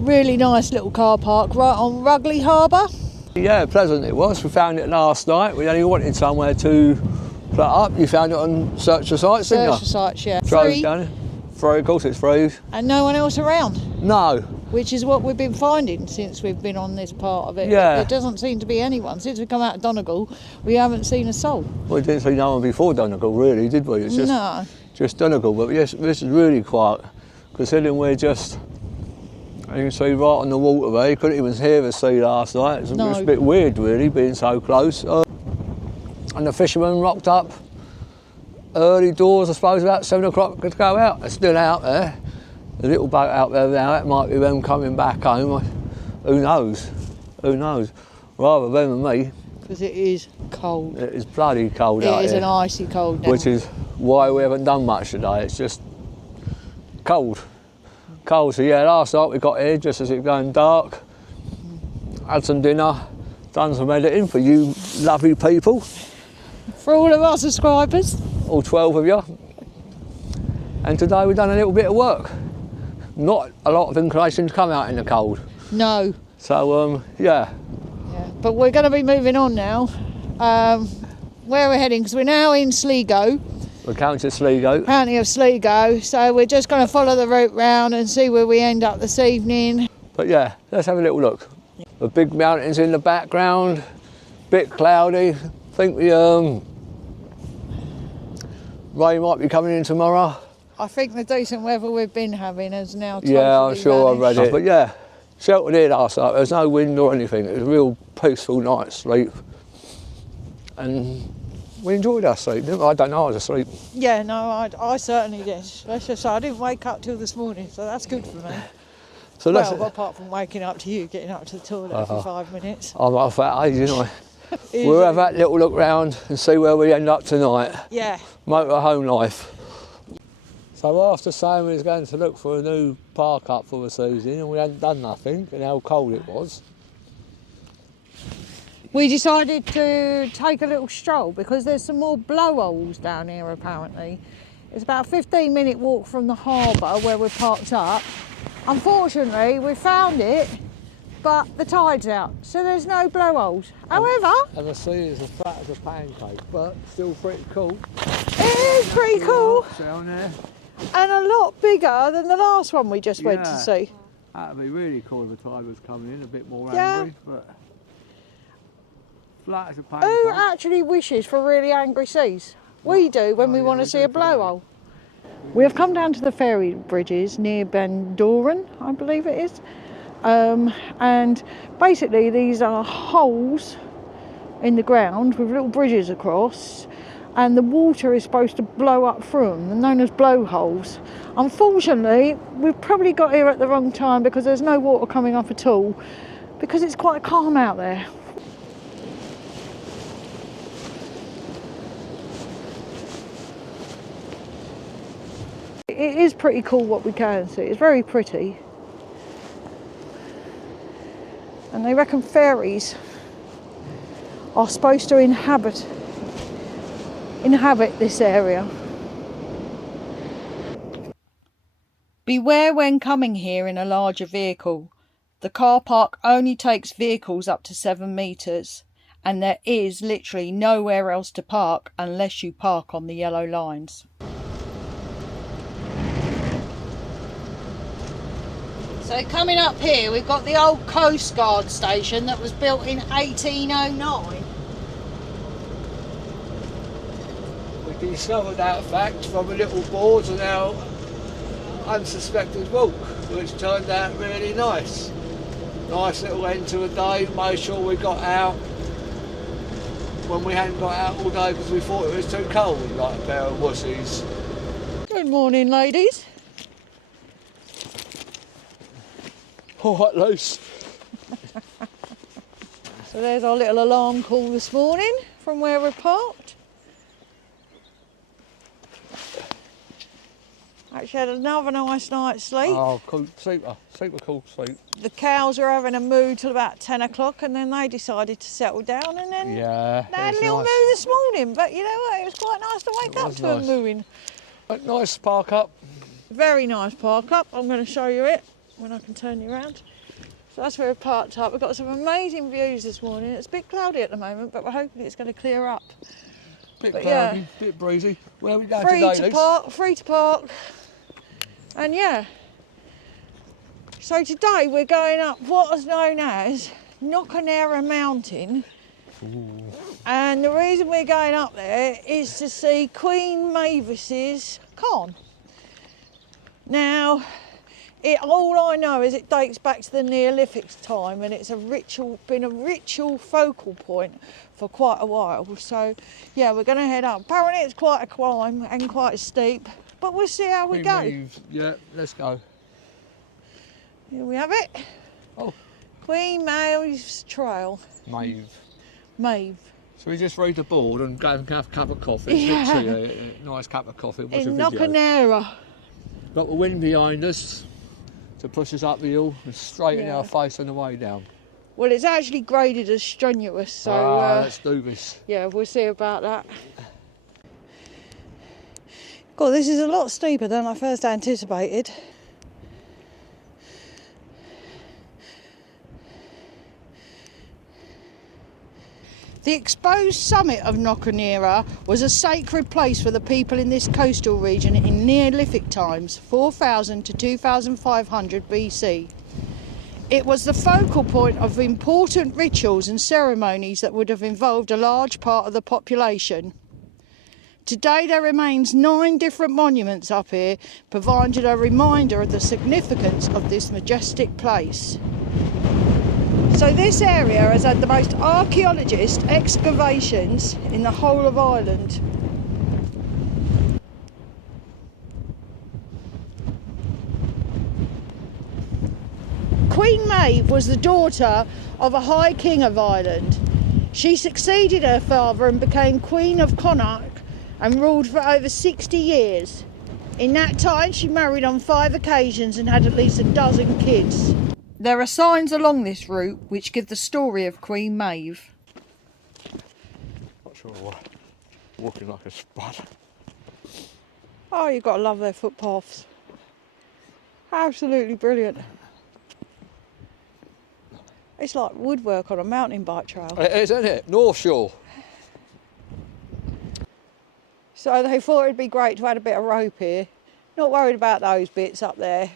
Really nice little car park right on Rossley Harbour. Yeah, pleasant it was. We found it last night. We only wanted somewhere to put up. You found it on Search the Sites, didn't you? Search the Sites, yeah. Drove down it. Free, of course it's free. And no one else around. No. Which is what we've been finding since we've been on this part of it. Yeah. There doesn't seem to be anyone. Since we come out of Donegal, we haven't seen a soul. We didn't see no one before Donegal, really, did we? It's just Donegal. But yes, this is really quiet. Considering we're just, you can see right on the water there. You couldn't even hear the sea last night. It was a bit weird, really, being so close. And the fishermen rocked up early doors, I suppose, about 7 o'clock to go out. They're still out there. The little boat out there now, it might be them coming back home. Who knows? Who knows? Rather them than me. Because it is cold. It is bloody cold out here. It is an icy cold now. Which is why we haven't done much today. It's just cold. Cold. So yeah, last night we got here just as it was going dark. Had some dinner, done some editing for you lovely people. For all of our subscribers. All 12 of you. And today we've done a little bit of work. Not a lot of inclination to come out in the cold. No. So, yeah. But we're going to be moving on now. Where we're heading, because we're now in Sligo. The County of Sligo. County of Sligo. So we're just going to follow the route round and see where we end up this evening. But yeah, let's have a little look. The big mountains in the background. Bit cloudy. I think the rain might be coming in tomorrow. I think the decent weather we've been having has now totally Yeah, I'm sure vanished. I've read it. But yeah, sheltered here last night. There was no wind or anything. It was a real peaceful night's sleep. And we enjoyed our sleep, didn't we? I don't know, I was asleep. Yeah, no, I certainly did. Let's just say I didn't wake up till this morning, so that's good for me. So well, apart from waking up to you, getting up to the toilet for 5 minutes. I'm off that age, didn't I? We'll have that little look round and see where we end up tonight. Yeah. Motorhome life. So after saying we was going to look for a new park up for the season and we hadn't done nothing and how cold it was, we decided to take a little stroll because there's some more blowholes down here apparently. It's about a 15-minute walk from the harbour where we're parked up. Unfortunately, we found it, but the tide's out, so there's no blowholes. However... And the sea is as flat as a pancake, but still pretty cool. It is pretty cool. Down there. And a lot bigger than the last one we just went to see. That'd be really cool if the tide was coming in, a bit more angry, but flat as a pancake. Who actually wishes for really angry seas? We do when we want to see a blowhole. We have come down to the ferry bridges near Bendoran, I believe it is. And basically these are holes in the ground with little bridges across, and the water is supposed to blow up through them. They're known as blowholes. Unfortunately, we've probably got here at the wrong time because there's no water coming up at all, because it's quite calm out there. It is pretty cool what we can see. It's very pretty. And they reckon fairies are supposed to inhabit this area. Beware when coming here in a larger vehicle. The car park only takes vehicles up to 7 metres, and there is literally nowhere else to park unless you park on the yellow lines. So coming up here, we've got the old Coast Guard station that was built in 1809. We discovered that fact from a little board on our unsuspected walk, which turned out really nice. Nice little end to the day, made sure we got out when we hadn't got out all day because we thought it was too cold, like a pair of wussies. Good morning, ladies. All right, loose. So there's our little alarm call this morning from where we're parked. Actually had another nice night's sleep. Oh, cool, super cool sleep. The cows were having a moo till about 10 o'clock and then they decided to settle down, and then they had a little moo this morning. But you know what, it was quite nice to wake up to a mooing. Nice park up. Very nice park up, I'm going to show you it. when I can turn you around. So that's where we're parked up. We've got some amazing views this morning. It's a bit cloudy at the moment, but we're hoping it's going to clear up. Bit cloudy, bit breezy. Where are we going free today, Lise? Free to park. And yeah. So today we're going up what is known as Knocknarea Mountain. Ooh. And the reason we're going up there is to see Queen Mavis's con. Now, all I know is it dates back to the Neolithic time, and it's been a ritual focal point for quite a while. So, yeah, we're going to head up. Apparently, it's quite a climb and quite steep, but we'll see how we go. Yeah, let's go. Here we have it. Oh, Queen Maeve's Trail. Maeve. So we just read the board and go and have a cup of coffee. Yeah. It's literally a nice cup of coffee. Watch In a video. Knocknarea. Got the wind behind us to push us up the hill and straight in our face on the way down. Well, it's actually graded as strenuous, so let's do this. Yeah, we'll see about that. God, this is a lot steeper than I first anticipated. The exposed summit of Knocknarea was a sacred place for the people in this coastal region in Neolithic times, 4000 to 2500 BC. It was the focal point of important rituals and ceremonies that would have involved a large part of the population. Today there remains 9 different monuments up here, providing a reminder of the significance of this majestic place. So this area has had the most archaeologist excavations in the whole of Ireland. Queen Maeve was the daughter of a High King of Ireland. She succeeded her father and became Queen of Connacht and ruled for over 60 years. In that time she married on 5 occasions and had at least a dozen kids. There are signs along this route which give the story of Queen Maeve. Not sure why. Walking like a spud. Oh, you've got to love their footpaths. Absolutely brilliant. It's like woodwork on a mountain bike trail. It is, isn't it? North Shore. So they thought it'd be great to add a bit of rope here. Not worried about those bits up there.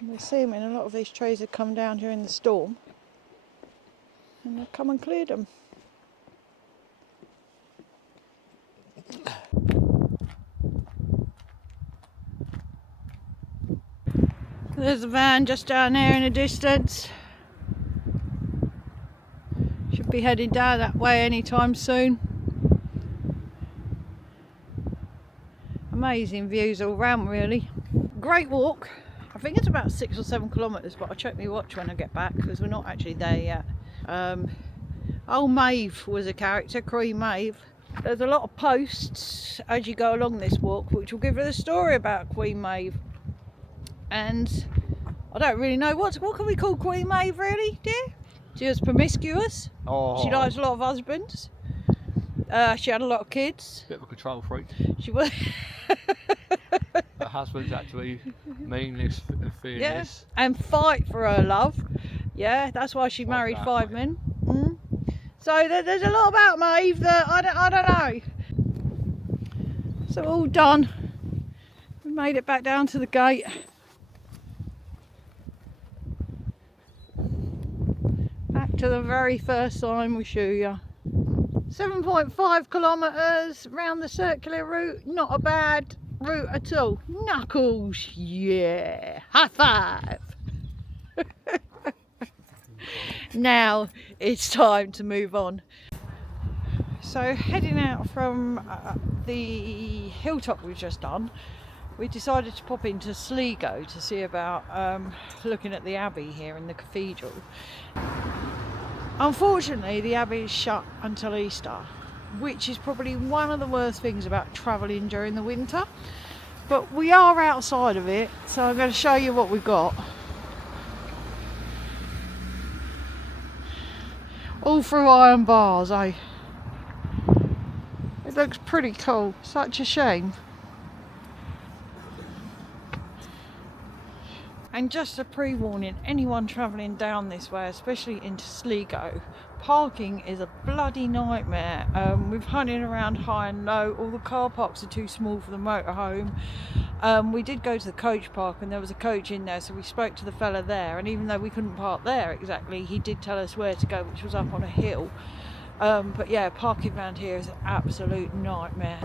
We're assuming a lot of these trees have come down during the storm and they've come and cleared them. There's a van just down there in the distance. Should be heading down that way anytime soon. Amazing views all round really. Great walk. I think it's about 6 or 7 kilometres, but I'll check my watch when I get back because we're not actually there yet. Old Maeve was a character, Queen Maeve. There's a lot of posts as you go along this walk which will give you the story about Queen Maeve. And I don't really know what can we call Queen Maeve really, dear? She was promiscuous. Oh. She liked a lot of husbands. She had a lot of kids. Bit of a control freak. She was. Her husband's actually meanness and fearless. Yeah, and fight for her love. Yeah, that's why she married 5 men. So there's a lot about Maeve that I don't know. So all done. We made it back down to the gate. Back to the very first sign we show you. 7.5 kilometres round the circular route. Not a bad route at all. Knuckles, yeah. High five. Now it's time to move on. So heading out from the hilltop we've just done, we decided to pop into Sligo to see about looking at the Abbey here in the cathedral. Unfortunately, the Abbey is shut until Easter, which is probably one of the worst things about travelling during the winter. But we are outside of it, so I'm going to show you what we've got. All through iron bars, eh? looks pretty cool. Such a shame. And just a pre-warning, anyone travelling down this way, especially into Sligo, parking is a bloody nightmare. We've hunted around high and low. All the car parks are too small for the motorhome. We did go to the coach park and there was a coach in there, so we spoke to the fella there, and even though we couldn't park there exactly, he did tell us where to go, which was up on a hill. But yeah, parking around here is an absolute nightmare.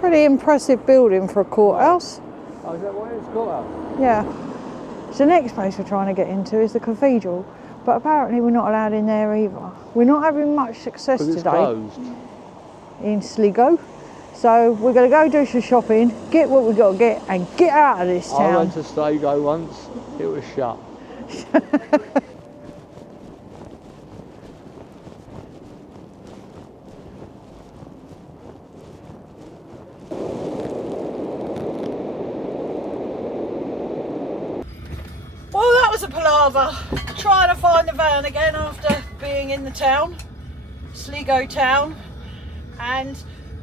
Pretty impressive building for a courthouse. Oh, is that what it's called? Yeah. So the next place we're trying to get into is the cathedral, but apparently we're not allowed in there either. We're not having much success today closed in Sligo. So we're going to go do some shopping, get what we've got to get, and get out of this town. I went to Sligo once, it was shut. Well, that was a palaver. Trying to find the van again after being in the town, Sligo town, and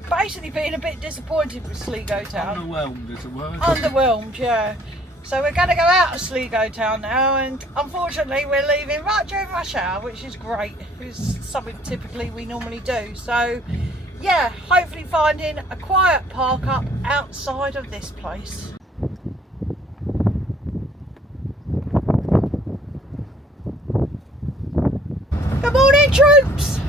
basically being a bit disappointed with Sligo town. Underwhelmed is the word. Underwhelmed, yeah. So we're going to go out of Sligo town now, and unfortunately we're leaving right during rush hour, which is great. It's something typically we normally do. So yeah, hopefully finding a quiet park up outside of this place. Good morning, troops,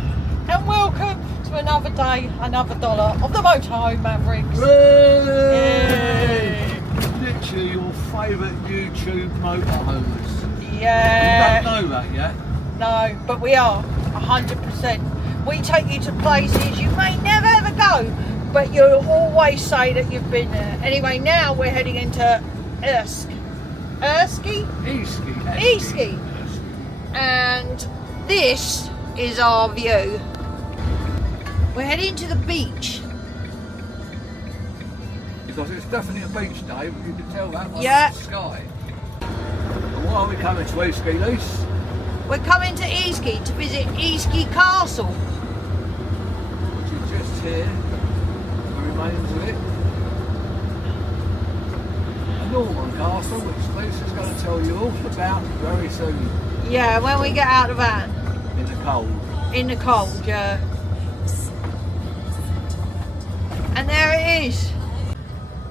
and welcome to another day, another dollar of the Motorhome Mavericks. Yay! Literally your favourite YouTube motorhomers. Yeah. You don't know that yet? No, but we are 100%. We take you to places you may never ever go, but you'll always say that you've been there. Anyway, now we're heading into Easky, and this is our view. We're heading to the beach. Because it's definitely a beach day, but you can tell that by Yeah. the sky. And why are we coming to Easky, Lise? We're coming to Easky to visit Easky Castle. Which is just here, the remains of it. A Norman castle, which Lisa's going to tell you all about very soon. Yeah, when we get out of the van. In the cold. In the cold, yeah. And there it is.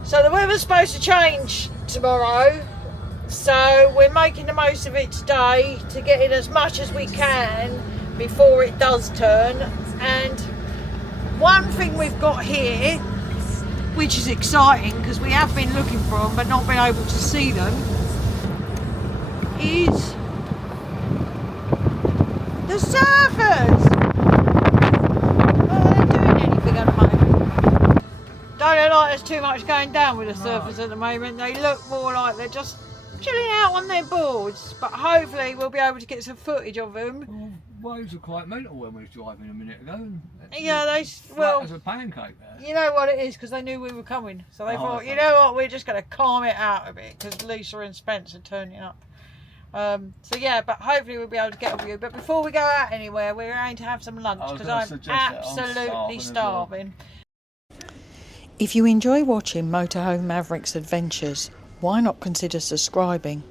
So the weather's supposed to change tomorrow, so we're making the most of it today to get in as much as we can before it does turn. And one thing we've got here, which is exciting because we have been looking for them but not been able to see them, is the surfers. Are they doing anything at the moment? Don't look like there's too much going down with the surfers at the moment. They look more like they're just chilling out on their boards, but hopefully we'll be able to get some footage of them. Well, waves were quite mental when we was driving a minute ago. Yeah, they flat as a pancake there. You know what it is, because they knew we were coming, so they thought, you know what, we're just going to calm it out a bit because Lisa and Spence are turning up. So yeah, but hopefully we'll be able to get a view. But before we go out anywhere, we're going to have some lunch because I'm absolutely starving. If you enjoy watching Motorhome Mavericks adventures, why not consider subscribing?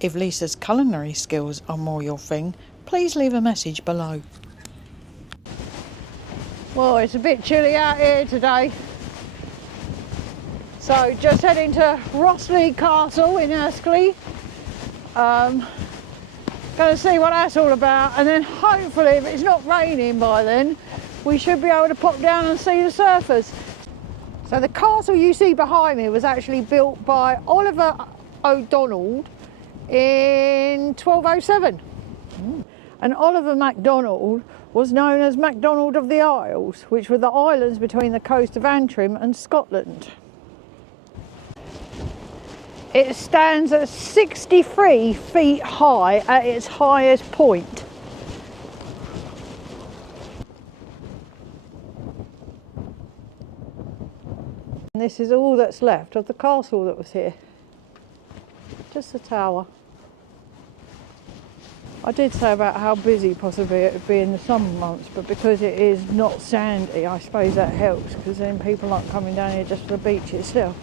If Lisa's culinary skills are more your thing, please leave a message below. Well, it's a bit chilly out here today. So just heading to Rossley Castle in Easky. Going to see what that's all about, and then hopefully if it's not raining by then we should be able to pop down and see the surfers. So the castle you see behind me was actually built by Oliver O'Donnell in 1207. And Oliver MacDonald was known as MacDonald of the Isles, which were the islands between the coast of Antrim and Scotland. It stands at 63 feet high at its highest point. And this is all that's left of the castle that was here. Just the tower. I did say about how busy possibly it would be in the summer months, but because it is not sandy, I suppose that helps, because then people aren't coming down here just for the beach itself.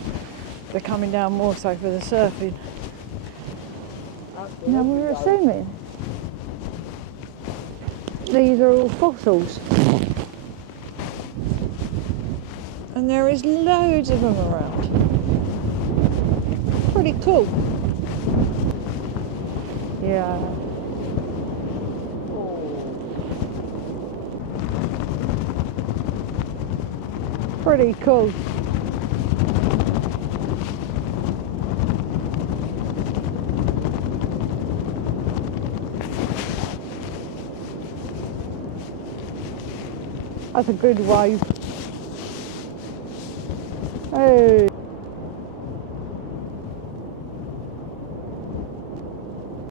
They're coming down more so for the surfing. Now we're assuming these are all fossils. And there is loads of them around. Pretty cool. Yeah. Pretty cool. That's a good wave.